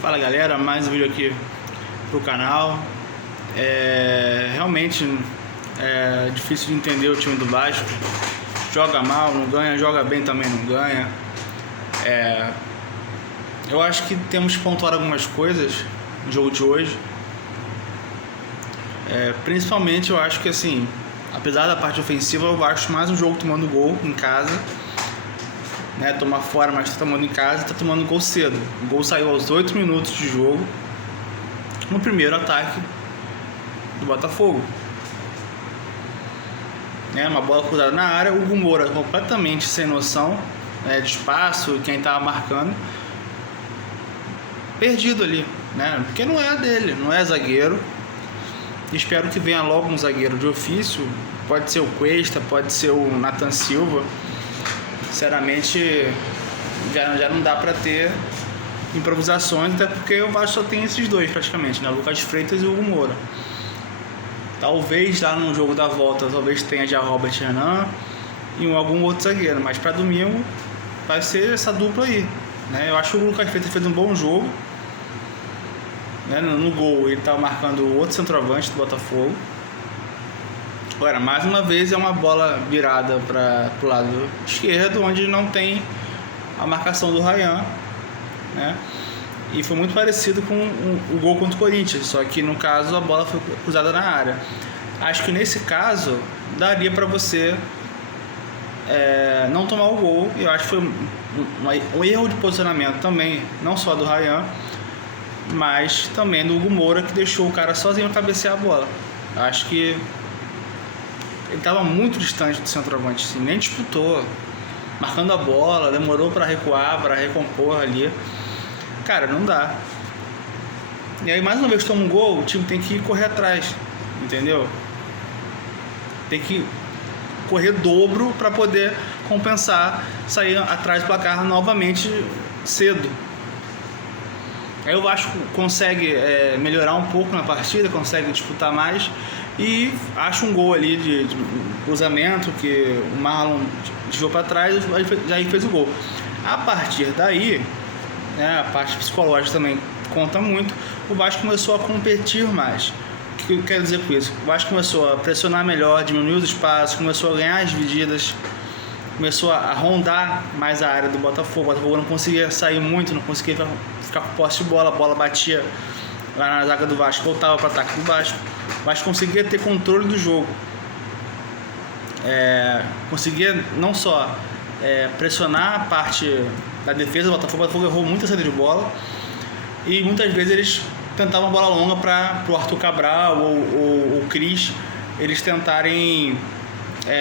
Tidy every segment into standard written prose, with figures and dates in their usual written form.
Fala galera, mais um vídeo aqui pro canal. Realmente é difícil de entender o time do Vasco. Joga mal, não ganha, joga bem também, não ganha. Eu acho que temos que pontuar algumas coisas no jogo de hoje. Principalmente eu acho que assim, apesar da parte ofensiva, eu acho mais um jogo tomando gol em casa. Tomar fora, mas tá tomando em casa, tá tomando gol cedo. O gol saiu aos 8 minutos de jogo, no primeiro ataque do Botafogo. Uma bola cruzada na área, o Hugo Moura completamente sem noção de espaço, quem tava marcando, perdido ali, porque não é dele, não é zagueiro. Espero que venha logo um zagueiro de ofício, pode ser o Cuesta, pode ser o Nathan Silva. Sinceramente, já não dá para ter improvisações, até porque o Vasco só tem esses dois praticamente, Lucas Freitas e o Hugo Moura. Talvez lá no jogo da volta, talvez tenha já Robert Renan e algum outro zagueiro, mas para domingo vai ser essa dupla aí. Eu acho que o Lucas Freitas fez um bom jogo. No gol ele estava marcando o outro centroavante do Botafogo. Agora, mais uma vez é uma bola virada para o lado esquerdo, onde não tem a marcação do Ryan, E foi muito parecido com o gol contra o Corinthians, só que no caso a bola foi cruzada na área. Acho que nesse caso daria para você não tomar o gol. Eu acho que foi um erro de posicionamento também, não só do Ryan, mas também do Hugo Moura, que deixou o cara sozinho cabecear a bola. Acho que ele estava muito distante do centroavante, assim, nem disputou, marcando a bola, demorou para recuar, para recompor ali. Cara, não dá. E aí, mais uma vez, toma um gol, o time tem que correr atrás, entendeu? Tem que correr dobro para poder compensar, sair atrás do placar novamente cedo. Aí o Vasco consegue melhorar um pouco na partida, consegue disputar mais e acha um gol ali de cruzamento que o Marlon desviou para trás e aí fez o gol. A partir daí, a parte psicológica também conta muito. O Vasco começou a competir mais. O que eu quero dizer com isso? O Vasco começou a pressionar melhor, diminuir os espaços, começou a ganhar as divididas, começou a rondar mais a área do Botafogo. O Botafogo não conseguia sair muito, não conseguia ficar com posse de bola, a bola batia lá na zaga do Vasco, voltava para o ataque do Vasco. O Vasco conseguia ter controle do jogo, conseguia não só pressionar a parte da defesa do Botafogo. O Botafogo errou muita saída de bola e muitas vezes eles tentavam bola longa para o Arthur Cabral ou o Cris, eles tentarem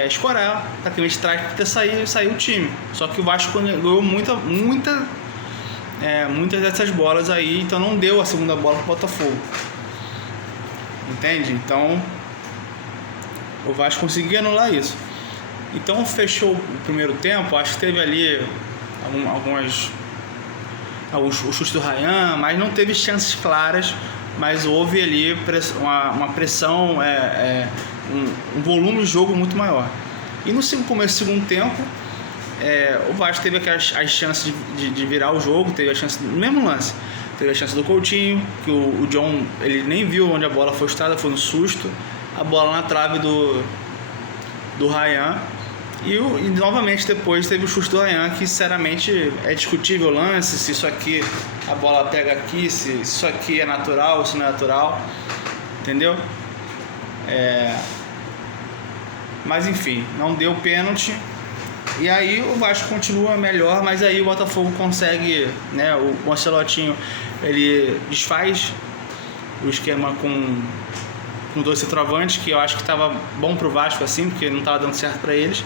escorar praticamente trás para sair o time. Só que o Vasco ganhou muitas dessas bolas aí, então não deu a segunda bola para o Botafogo, entende? Então o Vasco conseguiu anular isso. Então fechou o primeiro tempo, acho que teve ali alguns chutes do Ryan, mas não teve chances claras, mas houve ali uma pressão, um volume de jogo muito maior. E no começo do segundo tempo, o Vasco teve as chances de virar o jogo, teve a chance no mesmo lance. Teve a chance do Coutinho, que o John ele nem viu onde a bola foi chutada, foi um susto. A bola na trave do Ryan. E novamente depois teve o chute do Ryan, que sinceramente é discutível o lance, se isso aqui, a bola pega aqui, se isso aqui é natural, se não é natural, entendeu? Mas enfim, não deu pênalti. E aí o Vasco continua melhor, mas aí o Botafogo consegue, o Ancelotinho, ele desfaz o esquema com dois centroavantes, que eu acho que estava bom pro Vasco assim, porque não estava dando certo para eles.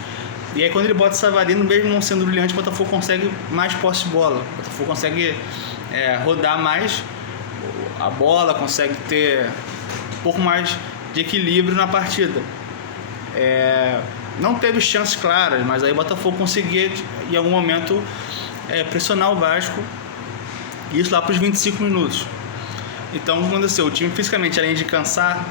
E aí quando ele bota o Savarino, mesmo não sendo brilhante, o Botafogo consegue mais posse de bola. O Botafogo consegue rodar mais a bola, consegue ter um pouco mais de equilíbrio na partida. Não teve chances claras, mas aí o Botafogo conseguia em algum momento pressionar o Vasco, isso lá para os 25 minutos. Então o que aconteceu? O time fisicamente, além de cansar,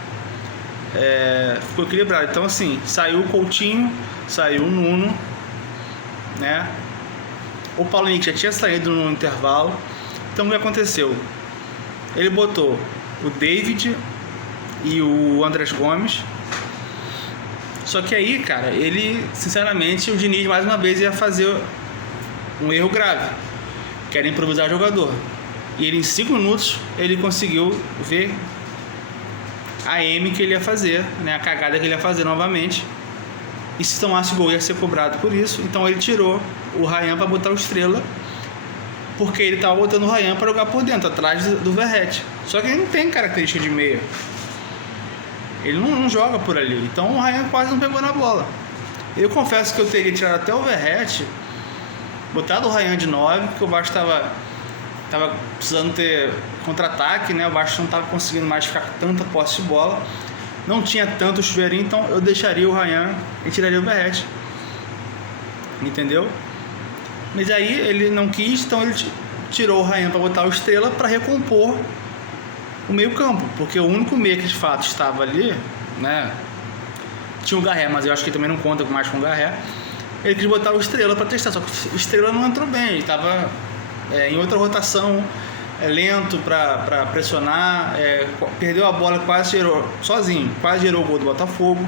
ficou equilibrado. Então assim, saiu o Coutinho, saiu o Nuno, O Paulo Henrique já tinha saído no intervalo. Então o que aconteceu? Ele botou o David e o Andrés Gomes. Só que aí, cara, ele, sinceramente, o Diniz mais uma vez ia fazer um erro grave, que era improvisar o jogador. E ele, em 5 minutos, ele conseguiu ver a M que ele ia fazer, né, a cagada que ele ia fazer novamente. E se tomasse gol ia ser cobrado por isso. Então ele tirou o Ryan para botar o Estrela, porque ele estava botando o Ryan para jogar por dentro, atrás do Verratti. Só que ele não tem característica de meia. Ele não joga por ali. Então o Ryan quase não pegou na bola. Eu confesso que eu teria tirado até o Verratti, botado o Ryan de 9, porque o Vasco estava precisando ter contra-ataque, né? O Vasco não estava conseguindo mais ficar com tanta posse de bola. Não tinha tanto chuveirinho, então eu deixaria o Ryan e tiraria o Verratti. Entendeu? Mas aí ele não quis, então ele tirou o Ryan para botar o Estrela para recompor o meio campo, porque o único meia que de fato estava ali, né? Tinha o Garré, mas eu acho que ele também não conta mais com o Garré. Ele quis botar o Estrela para testar, só que o Estrela não entrou bem, ele estava em outra rotação, lento para pressionar, perdeu a bola, quase gerou sozinho, quase gerou o gol do Botafogo,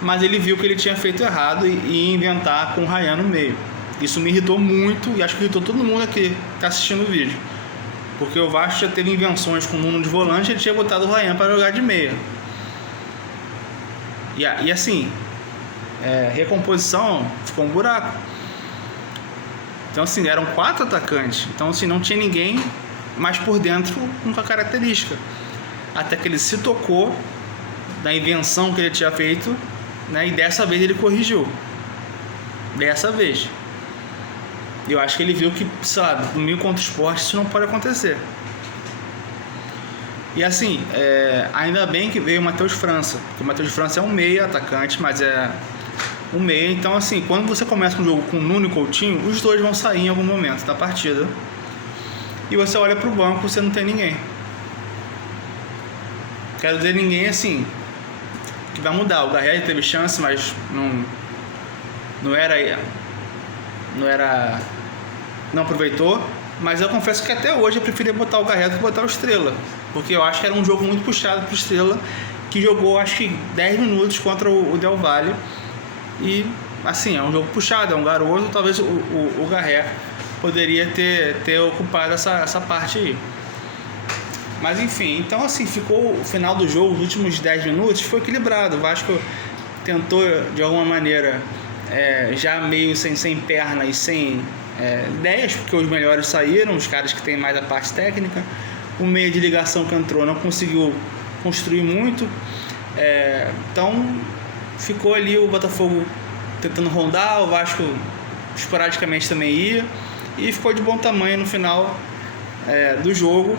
mas ele viu que ele tinha feito errado e ia inventar com o Ryan no meio. Isso me irritou muito e acho que irritou todo mundo aqui que está assistindo o vídeo, porque o Vasco já teve invenções com o Nuno de volante, ele tinha botado o Ryan para jogar de meia. E assim, recomposição ficou um buraco. Então assim, eram 4 atacantes, então assim, não tinha ninguém mais por dentro com a característica, até que ele se tocou da invenção que ele tinha feito, né? E dessa vez ele corrigiu, dessa vez eu acho que ele viu que, sei lá, domingo contra o Sport isso não pode acontecer. E assim, ainda bem que veio o Matheus França, porque o Matheus França é um meia atacante, mas é um meia. Então assim, quando você começa um jogo com Nuno e Coutinho, os dois vão sair em algum momento da partida, e você olha pro banco, você não tem ninguém. Quero dizer, ninguém assim que vai mudar. O Garré teve chance, mas não aproveitou. Mas eu confesso que até hoje eu preferia botar o Garré do que botar o Estrela, porque eu acho que era um jogo muito puxado pro Estrela, que jogou acho que 10 minutos contra o Del Valle. E assim, é um jogo puxado, é um garoto. Talvez o Garré poderia ter ocupado essa parte aí. Mas enfim, então assim, ficou o final do jogo, os últimos 10 minutos foi equilibrado. O Vasco tentou de alguma maneira, já meio sem perna e sem ideias, porque os melhores saíram, os caras que têm mais a parte técnica. O meio de ligação que entrou não conseguiu construir muito, então ficou ali o Botafogo tentando rondar, o Vasco esporadicamente também ia, e ficou de bom tamanho no final do jogo,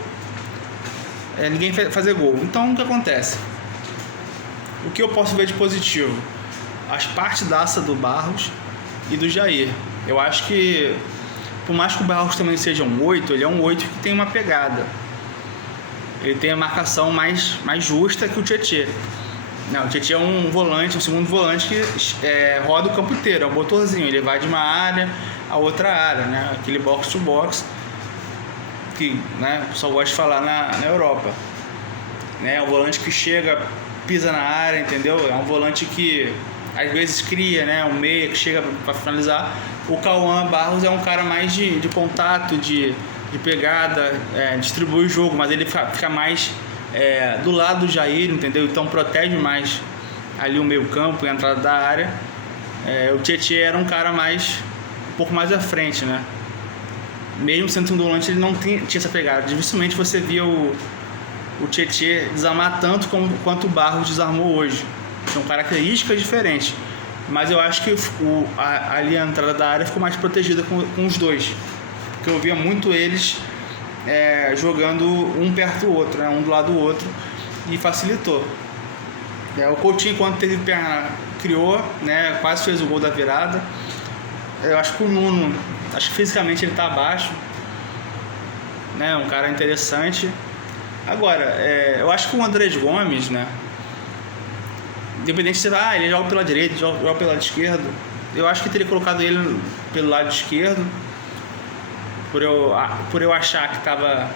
ninguém fazer gol. Então o que acontece? O que eu posso ver de positivo? As partidaças do Barros e do Jair. Eu acho que, por mais que o Barros também seja um 8, ele é um 8 que tem uma pegada. Ele tem a marcação mais justa que o Tietê. Não, o Tietê é um volante, um segundo volante que roda o campo inteiro, é um motorzinho. Ele vai de uma área a outra área, né? Aquele box to box que, né, o pessoal gosta de falar na Europa. É um volante que chega, pisa na área, entendeu? É um volante que às vezes cria, né, um meia que chega para finalizar. O Cauã Barros é um cara mais de contato, de pegada, distribui o jogo, mas ele fica mais do lado do Jair, entendeu? Então protege mais ali o meio campo e a entrada da área. O Tietê era um cara um pouco mais à frente, né? Mesmo sendo um volante, ele não tinha essa pegada. Dificilmente você via o Tietê desarmar tanto quanto o Barros desarmou hoje. São características diferentes, mas eu acho que ali a entrada da área ficou mais protegida com os dois, porque eu via muito eles jogando um perto do outro, né, um do lado do outro, e facilitou. O Coutinho, quando teve perna, criou, né, quase fez o gol da virada. Eu acho que o Nuno, acho que fisicamente ele está abaixo, né, um cara interessante. Agora, eu acho que o Andrés Gomes, né, independente de ele joga pela direita, joga pelo lado esquerdo, eu acho que teria colocado ele pelo lado esquerdo, por eu achar que estava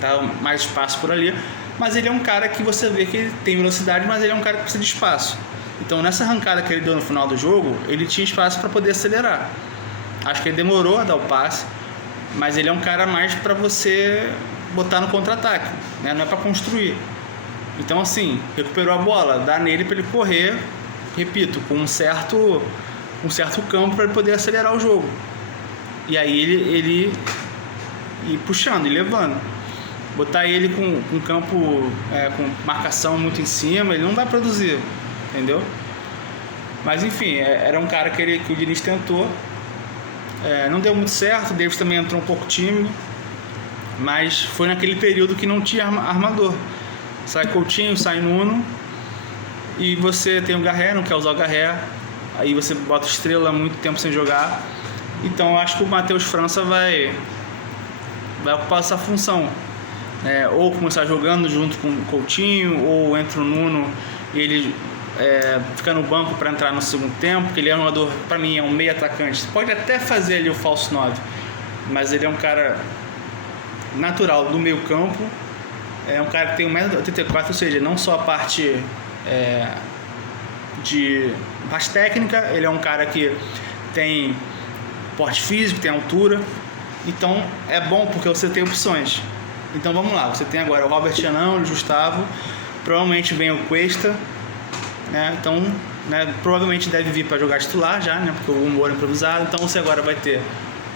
Tá mais espaço por ali. Mas ele é um cara que você vê que ele tem velocidade, mas ele é um cara que precisa de espaço. Então nessa arrancada que ele deu no final do jogo, ele tinha espaço para poder acelerar. Acho que ele demorou a dar o passe, mas ele é um cara mais para você botar no contra-ataque, né? Não é para construir. Então assim, recuperou a bola, dá nele para ele correr, repito, com um certo campo para ele poder acelerar o jogo. E aí ele ir puxando e levando. Botar ele com um campo com marcação muito em cima, ele não vai produzir, entendeu? Mas enfim, era um cara que o Diniz tentou. Não deu muito certo, o Davis também entrou um pouco tímido, mas foi naquele período que não tinha armador. Sai Coutinho, sai Nuno, e você tem o Garré, não quer usar o Garré, aí você bota o Estrela muito tempo sem jogar. Então eu acho que o Matheus França vai ocupar essa função. Ou começar jogando junto com o Coutinho, ou entra o Nuno e ele fica no banco para entrar no segundo tempo, porque ele é um jogador, para mim, é um meio atacante. Você pode até fazer ali o falso 9, mas ele é um cara natural do meio campo, é um cara que tem 1,84m, ou seja, não só a parte de parte técnica, ele é um cara que tem porte físico, tem altura, então é bom porque você tem opções. Então vamos lá, você tem agora o Robert Janão, o Gustavo, provavelmente vem o Cuesta, né? Então, né, provavelmente deve vir para jogar titular já, né? Porque o Hugo Moura é improvisado. Então você agora vai ter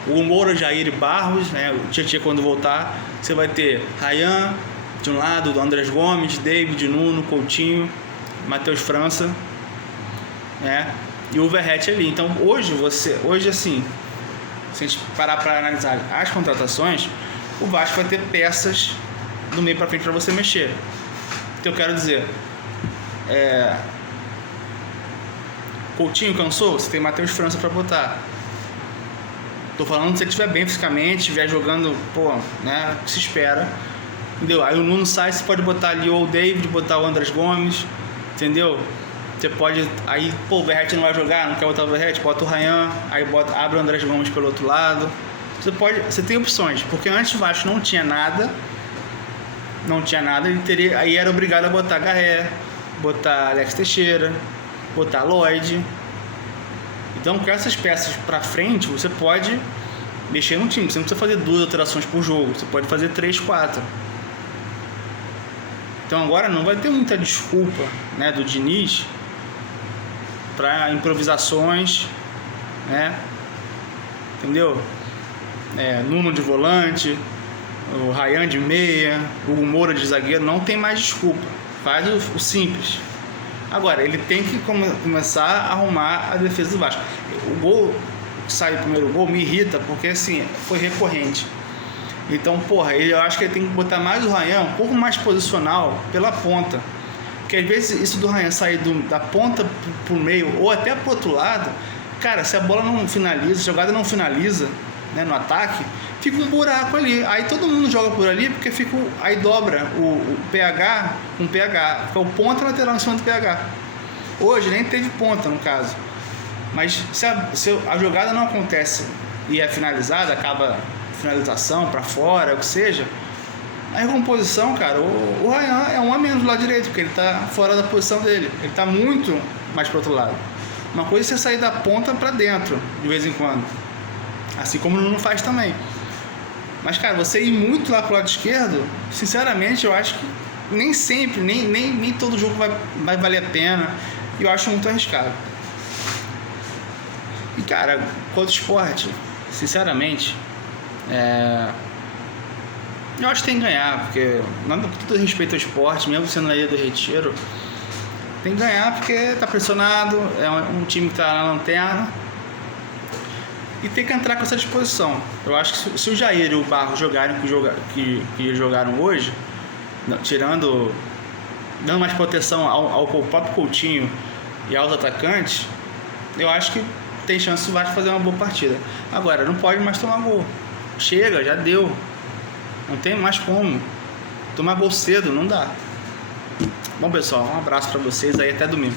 o Hugo Moura, Jair e Barros, né? O Tietchan quando voltar. Você vai ter Ryan de um lado, do Andrés Gomes, David, Nuno, Coutinho, Matheus França, né? E o Verratti ali. Então hoje assim, se a gente parar para analisar as contratações, o Vasco vai ter peças do meio para frente para você mexer. Então eu quero dizer, Coutinho cansou, você tem Matheus França para botar. Tô falando se ele estiver bem fisicamente, estiver jogando, né, se espera, entendeu? Aí o Nuno sai, você pode botar ali ou o David, botar o Andrés Gomes, entendeu? Você pode, aí, o Verratti não vai jogar, não quer botar o Verratti, bota o Ryan, aí abre o Andrés Gomes pelo outro lado. Você tem opções, porque antes o Vasco não tinha nada, aí era obrigado a botar Garré, botar Alex Teixeira, botar Lloyd. Então com essas peças pra frente você pode mexer no time, você não precisa fazer 2 alterações por jogo, você pode fazer 3, 4. Então agora não vai ter muita desculpa, né, do Diniz para improvisações, né, entendeu? Nuno de volante, o Ryan de meia, o Hugo Moura de zagueiro, não tem mais desculpa, faz o simples. Agora, ele tem que começar a arrumar a defesa do Vasco. O gol, sai o primeiro gol, me irrita, porque assim, foi recorrente. Então, eu acho que ele tem que botar mais o Ryan um pouco mais posicional pela ponta. Porque às vezes isso do Ryan sair da ponta pro meio ou até pro outro lado, cara, se a bola não finaliza, a jogada não finaliza, né, no ataque, fica um buraco ali. Aí todo mundo joga por ali porque aí dobra o PH com PH, fica o ponta lateral em cima do PH. Hoje nem teve ponta no caso, mas se a jogada não acontece e é finalizada, acaba finalização para fora, o que seja, a recomposição, cara, o Ryan é um a menos do lado direito, porque ele tá fora da posição dele, ele tá muito mais pro outro lado. Uma coisa é você sair da ponta para dentro de vez em quando, assim como o Nuno faz também. Mas, cara, você ir muito lá pro lado esquerdo, sinceramente, eu acho que nem sempre, nem todo jogo vai valer a pena. E eu acho muito arriscado. E, cara, quanto esporte, sinceramente, eu acho que tem que ganhar, porque, com todo respeito ao esporte, mesmo sendo na Ilha do Retiro, tem que ganhar porque tá pressionado, é um time que tá na lanterna. E tem que entrar com essa disposição. Eu acho que se o Jair e o Barros jogarem que jogaram hoje, dando mais proteção ao próprio Coutinho e aos atacantes, eu acho que tem chance do Vasco fazer uma boa partida. Agora, não pode mais tomar gol. Chega, já deu. Não tem mais como. Tomar gol cedo, não dá. Bom, pessoal, um abraço para vocês aí, até domingo.